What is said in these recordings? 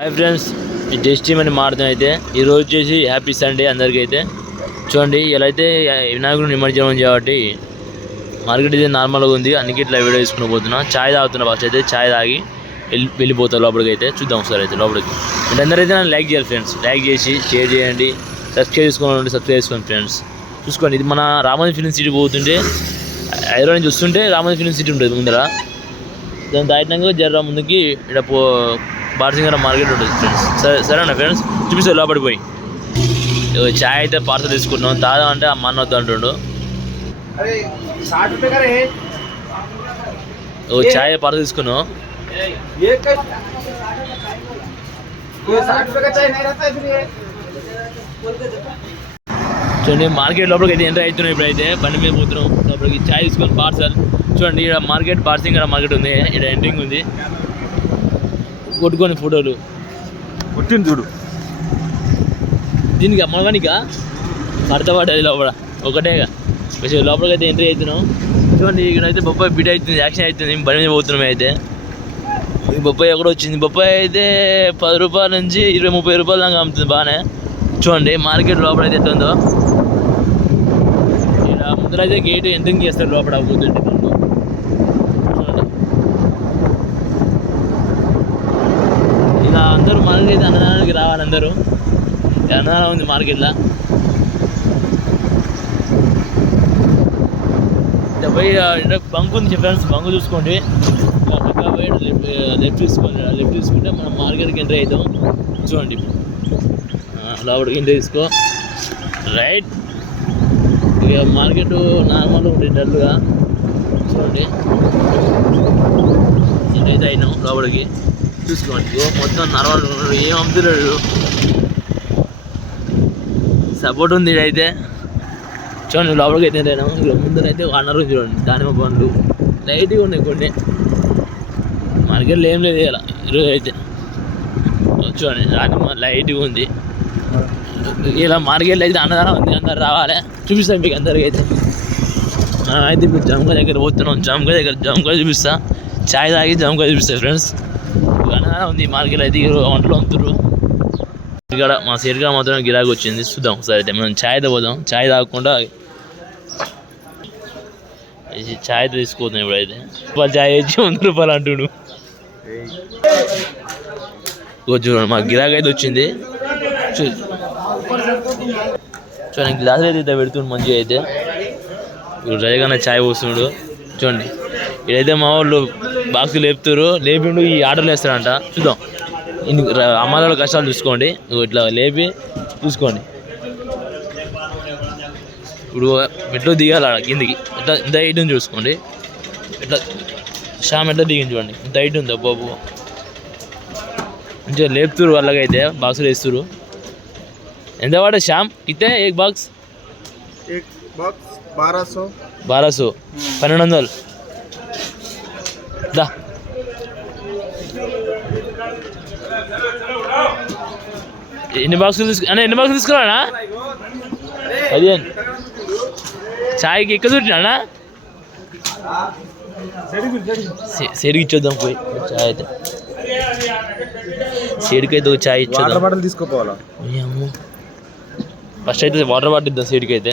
Hi friends ఈ just team అని మారుతాం అయితే ఈ రోజు వచ్చేసి హ్యాపీ సండే అందరికీ అయితే. చూడండి ఇలా అయితే వినాయకుడు నిమజ్జనం కాబట్టి మార్కెట్ అయితే నార్మల్గా ఉంది. అందుకే ఇట్లా వీడియో తీసుకుని పోతున్నా. చాయ్ తాగుతున్నా ఫస్ట్ అయితే చాయ్ తాగి వెళ్ళి వెళ్ళిపోతారు లోపలికి అయితే. చూద్దాం ఒకసారి అయితే లోపలికి. మీరందరూ అయితే నన్ను లైక్ చేయాలి ఫ్రెండ్స్ లైక్ చేసి షేర్ చేయండి. సబ్స్క్రైబ్ చేసుకోండి సబ్స్క్రైబ్ చేసుకోండి ఫ్రెండ్స్ చూసుకోండి ఇది మన రామోజీ ఫిలిం సిటీ పోతుంటే హైదరాబాద్ నుంచి వస్తుంటే రామోజీ ఫిలిం సిటీ ఉంటుంది ముందర. దాని దాటినాక జర్ర ముందుకి ఇక్కడ పో బార్సింగర మార్కెట్ ఉంటుంది ఫ్రెండ్స్ సరే సరేనా ఫ్రెండ్స్ చూపిస్తే లోపలికి పోయి. చాయ్ అయితే పార్సల్ తీసుకున్నాం తాదా అంటే ఆ మన్న వద్దు అంటుండు. ఓ చాయ్ పార్సల్ తీసుకున్నాం. చూడండి మార్కెట్ లోపలికి అయితే ఎంటర్ అవుతున్నాం ఇప్పుడైతే. బండి మీద పోతున్నాం. లోపలికి చాయ్ తీసుకున్నాం పార్సల్. చూడండి ఇక్కడ మార్కెట్ పార్సింగ్ మార్కెట్ ఉంది. ఇక్కడ ఎంట్రింగ్ ఉంది. కొట్టుకొని ఫోటోలు. వచ్చింది చూడు. దీనికి? అమ్మగానిక భర్త పడ్డది లోపల. ఒకటేగా. కొంచెం లోపలికి అయితే ఎంట్రీ అవుతున్నాం చూడండి ఇక్కడ అయితే బొప్పాయి బిడ్ అవుతుంది యాక్షన్ అవుతుంది. బండి మీద పోతున్నాం అయితే. ఈ బొప్పాయి ఎక్కడ వచ్చింది? బొప్పాయి అయితే పది రూపాయల నుంచి ఇరవై ముప్పై రూపాయల దాకా అమ్ముతుంది బాగానే. చూడండి మార్కెట్ లోపల అయితే ఎట్లా ఉందో ఇక్కడ ముందర అయితే గేట్ ఎంట్రింగ్ చేస్తారు లోపల పోతుంటే చూడండి ఇలా అందరూ అయితే అన్నదానానికి రావాలి అందరూ. అన్నదానం ఉంది మార్కెట్లో. ఇట్లా పోయి బంక్ ఉంది ఫ్రెండ్స్ బంక్ చూసుకోండి. ఇలా పోయి లెఫ్ట్ తీసుకోండి లెఫ్ట్ తీసుకుంటే మనం మార్కెట్కి ఎంటర్ అవుతాం. చూడండి. లోపలికి ఎంటర్ తీసుకో. రైట్. ఇక మార్కెట్ నార్మల్గా ఉంటుంది డల్గా. చూడండి. అయితే అయినాం లోపలికి. చూసుకోండి. మొత్తం నార్మల్ ఏం అమ్ముతున్నాడు సపోర్ట్ ఉంది ఇదైతే. చూడండి లోపలికి అయితే అయినాం ఇక ముందరైతే అన్నారు చూడండి దానిమ్మ పండ్లు. లైట్గా ఉన్నాయి కొన్ని. మార్కెట్లో ఏం లేదు ఇలా ఈరోజు అయితే. చూడండి దానిమ్మ లైట్గా ఉంది. ఇలా మార్కెట్లో అయితే అన్నదానం ఉంది. అందరు రావాలి. చూపిస్తాను మీకు అందరికీ అయితే. అయితే ఇప్పుడు జమ్కా దగ్గర పోతున్నాం. జమ్కా దగ్గర జమ్కా చూపిస్తా. చాయ్ తాగి జమ్కా చూపిస్తాయి ఫ్రెండ్స్ చాలా ఉంది. మార్కెట్లో అయితే ఈరోజు వంటలు అమ్ముతురు ఇక్కడ మా సైడ్గా మాత్రం గిరాకీ వచ్చింది. చూద్దాం ఒకసారి అయితే. మనం ఛాయ్ తాగుదాం. ఛాయ్ తాగకుండా ఛాయ్ తీసుకోదాం ఇప్పుడైతే. రూపాయలు ఛాయ్ ఇచ్చి వంద రూపాయలు అంటుడు. చూడండి మా గిరాకీ అయితే వచ్చింది. చూ చూడండి గ్లాసులు అయితే పెడుతుండు మంచిగా అయితే. ఇప్పుడు రజగానే ఛాయ్ పోస్తున్నాడు చూడండి. ఇదైతే మా వాళ్ళు బాక్స్ లేపుతారు లేపిండు ఈ ఆర్డర్లు వేస్తారంట. చూద్దాం. అమ్మాయిల కష్టాలు చూసుకోండి. ఇట్లా లేపి చూసుకోండి. ఇప్పుడు మెట్లు దిగాలి ఆడ కిందికి. ఎట్లా ఇంత హైట్ ఉంది చూసుకోండి. ఎట్లా షామ్ ఎట్లా దిగింది చూడండి. ఇంత హైట్ ఉంది బాబు మంచిగా లేపుతురు వాళ్ళకైతే బాక్స్ వేస్తురు ఎంత పడే శ్యామ్? ఇతే ఏక్ బాక్స్? బాక్స్. బారా సో పన్నెండు వందలు దా. ఎన్ని బాక్సులు తీసుకు అన్న ఎన్ని బాక్సులు తీసుకున్నానా పదిహేను. చాయ్కి ఎక్కడ చూసినా సేడికి ఇచ్చేద్దాం పోయి. చాయ్ అయితే. సేడికి అయితే ఒక చాయ్ ఇచ్చేద్దాం. బాటిల్ తీసుకోపోవాలా? ఫస్ట్ అయితే వాటర్ బాటిల్ ఇద్దాం సేడికి అయితే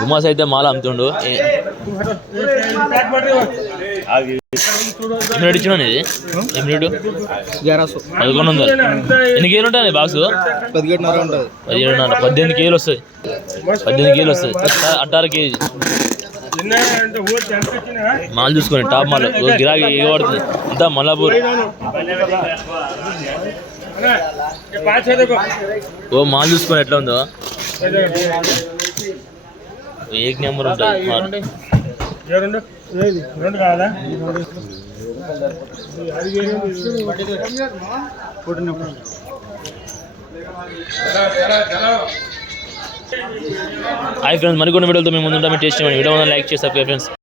గుమాస్ అయితే మాల అమ్ముతుండు. రేటు ఇచ్చినా ఇది పదకొండు వందలు. ఎన్ని కేలు ఉంటాయి బాక్స్? పదిహేడున్నర ఉంటుంది. పదిహేడున్నర. పద్దెనిమిది కేలు వస్తాయి. పద్దెనిమిది కేలు వస్తాయి. అట్టారు కేజీ. మాల్ చూసుకోండి టాప్ మాల్. గిరాకీ ఎగబడుతుంది అంతా మల్లాపూర్. ఓ మాల్ చూసుకొని ఎట్లా ఉందో. ఏక్ నెంబర్ ఉంటుంది. రెండు. కాదా హాయ్ ఫ్రెండ్స్ మరికొన్ని వీడియోలతో మేము ముందుంటాం. టేస్ట్ చేయండి వీడియో లైక్ చేస్తారు ఫ్రెండ్స్.